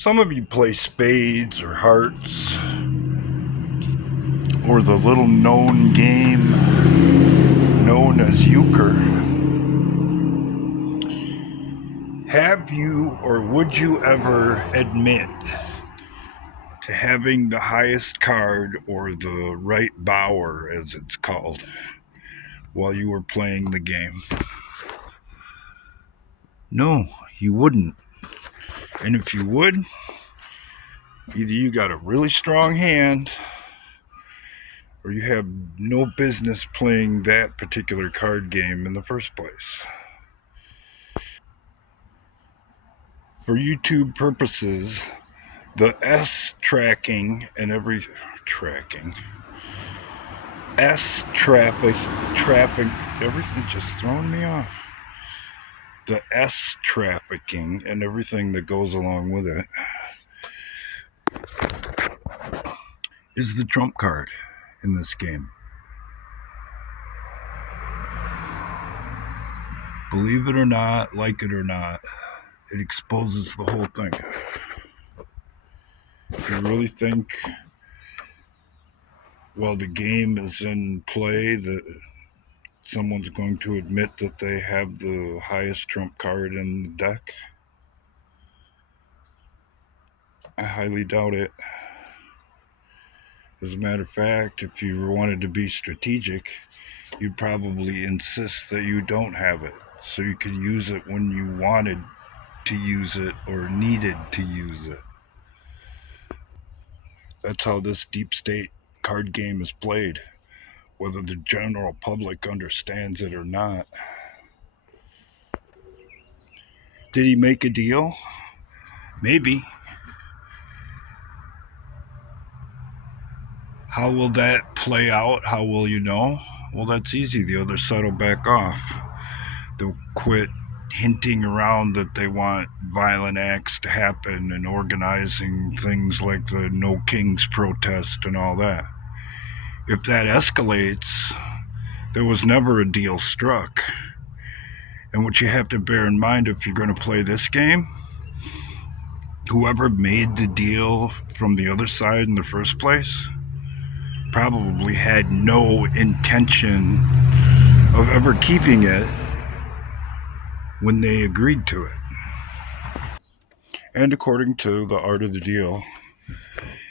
Some of you play spades or hearts or the little known game known as euchre. Have you or would you ever admit to having the highest card, or the right bower as it's called, while you were playing the game? No, you wouldn't. And if you would, either you got a really strong hand or you have no business playing that particular card game in the first place. For YouTube purposes, the S tracking, everything just throwing me off. The S trafficking and everything that goes along with it is the trump card in this game. Believe it or not, like it or not, it exposes the whole thing. If you really think, while the game is in play, that someone's going to admit that they have the highest trump card in the deck, I highly doubt it. As a matter of fact, if you wanted to be strategic, you'd probably insist that you don't have it, so you could use it when you wanted to use it or needed to use it. That's how this deep state card game is played, whether the general public understands it or not. Did he make a deal? Maybe. How will that play out? How will you know? Well, that's easy. The other side will back off. They'll quit hinting around that they want violent acts to happen and organizing things like the No Kings protest and all that. If that escalates, there was never a deal struck. And what you have to bear in mind, if you're going to play this game, whoever made the deal from the other side in the first place probably had no intention of ever keeping it when they agreed to it. And according to the art of the deal,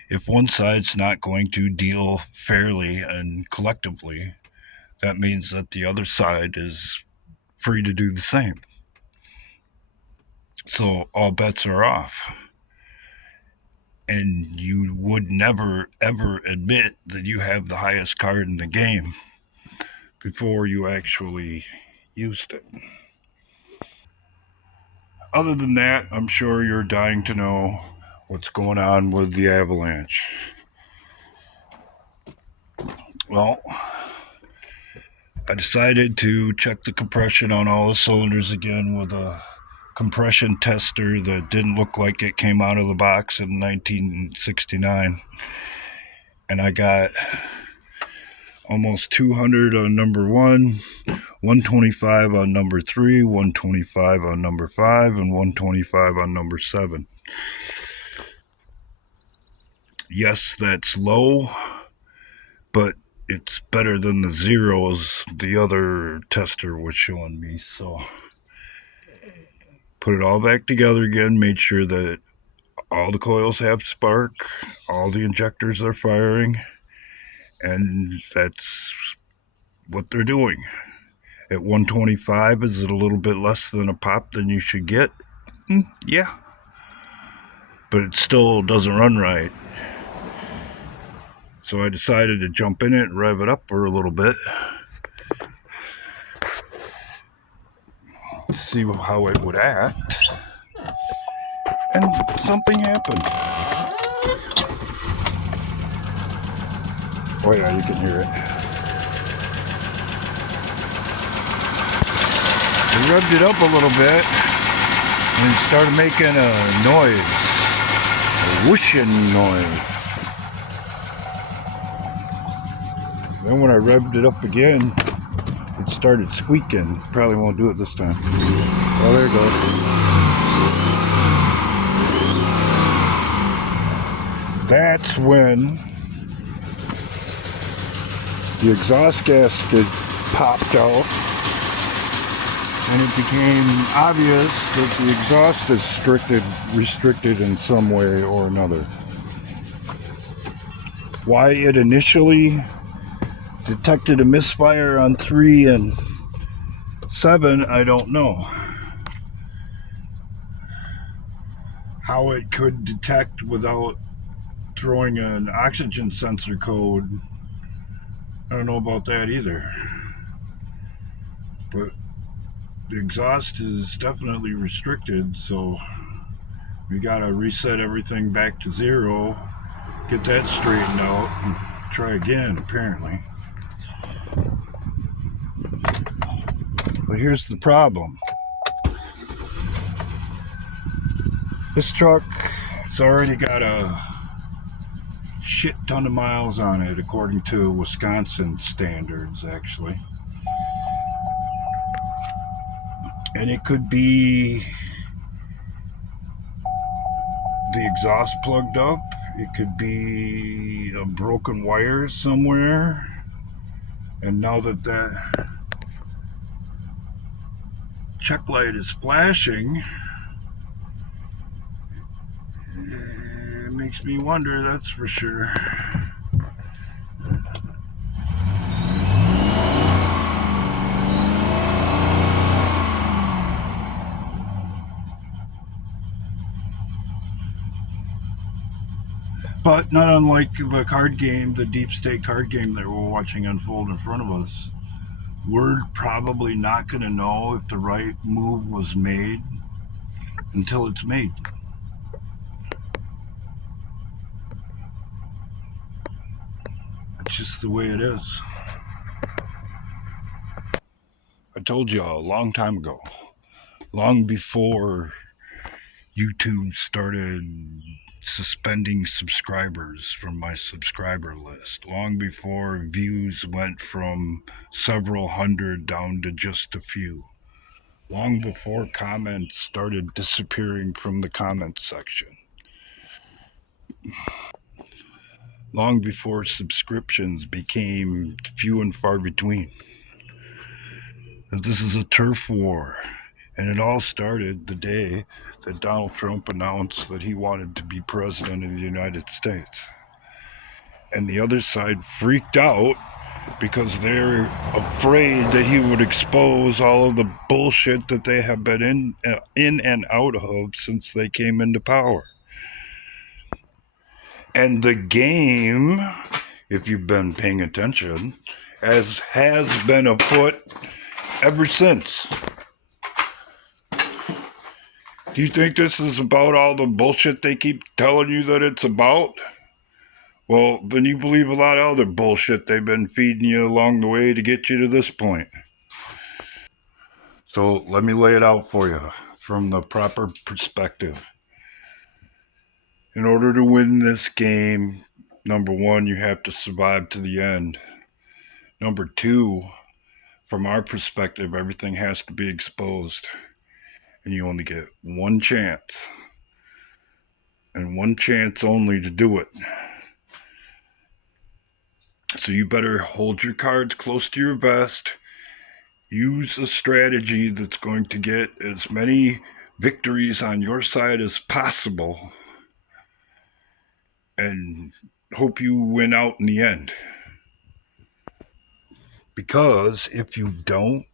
if one side's not going to deal fairly and collectively, that means that the other side is free to do the same. So all bets are off. And you would never, ever admit that you have the highest card in the game before you actually used it. Other than that, I'm sure you're dying to know what's going on with the avalanche. Well, I decided to check the compression on all the cylinders again with a compression tester that didn't look like it came out of the box in 1969. And I got almost 200 on number 1, 125 on number 3, 125 on number 5, and 125 on number 7. Yes, that's low, but it's better than the zeros the other tester was showing me. So put it all back together again, made sure that all the coils have spark, all the injectors are firing, and that's what they're doing. At 125, is it a little bit less than a pop than you should get? Yeah. But it still doesn't run right. So I decided to jump in it and rev it up for a little bit. See how it would act. And something happened. Oh yeah, you can hear it. I revved it up a little bit and it started making a noise, a whooshing noise. Then when I revved it up again, it started squeaking. Probably won't do it this time. Oh, there it goes. That's when the exhaust gasket popped out, and it became obvious that the exhaust is restricted in some way or another. Why it initially detected a misfire on 3 and 7, I don't know. How it could detect without throwing an oxygen sensor code, I don't know about that either. But the exhaust is definitely restricted, so we gotta reset everything back to 0, get that straightened out, and try again, apparently. But here's the problem. This truck, it's already got a shit ton of miles on it, according to Wisconsin standards, actually. And it could be the exhaust plugged up. It could be a broken wire somewhere. And now that check light is flashing, it makes me wonder, that's for sure. But not unlike the card game, the deep state card game that we're watching unfold in front of us, we're probably not going to know if the right move was made until it's made. It's just the way it is. I told y'all a long time ago, long before YouTube started suspending subscribers from my subscriber list, long before views went from several hundred down to just a few, long before comments started disappearing from the comments section, long before subscriptions became few and far between. This is a turf war. And it all started the day that Donald Trump announced that he wanted to be president of the United States. And the other side freaked out because they're afraid that he would expose all of the bullshit that they have been in and out of since they came into power. And the game, if you've been paying attention, has been afoot ever since. Do you think this is about all the bullshit they keep telling you that it's about? Well, then you believe a lot of other bullshit they've been feeding you along the way to get you to this point. So let me lay it out for you from the proper perspective. In order to win this game, number one, you have to survive to the end. Number two, from our perspective, everything has to be exposed. And you only get one chance. And one chance only to do it. So you better hold your cards close to your vest. Use a strategy that's going to get as many victories on your side as possible. And hope you win out in the end. Because if you don't,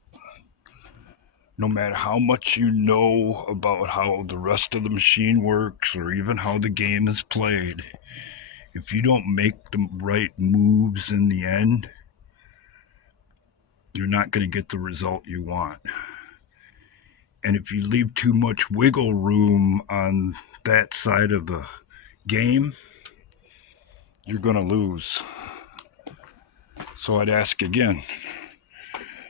no matter how much you know about how the rest of the machine works or even how the game is played, if you don't make the right moves in the end, you're not going to get the result you want. And if you leave too much wiggle room on that side of the game, you're going to lose. So I'd ask again,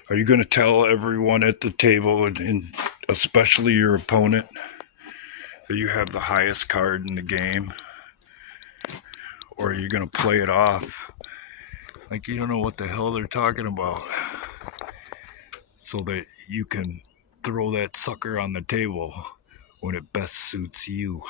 are you going to tell everyone at the table, and especially your opponent, that you have the highest card in the game? Or are you going to play it off like you don't know what the hell they're talking about, so that you can throw that sucker on the table when it best suits you?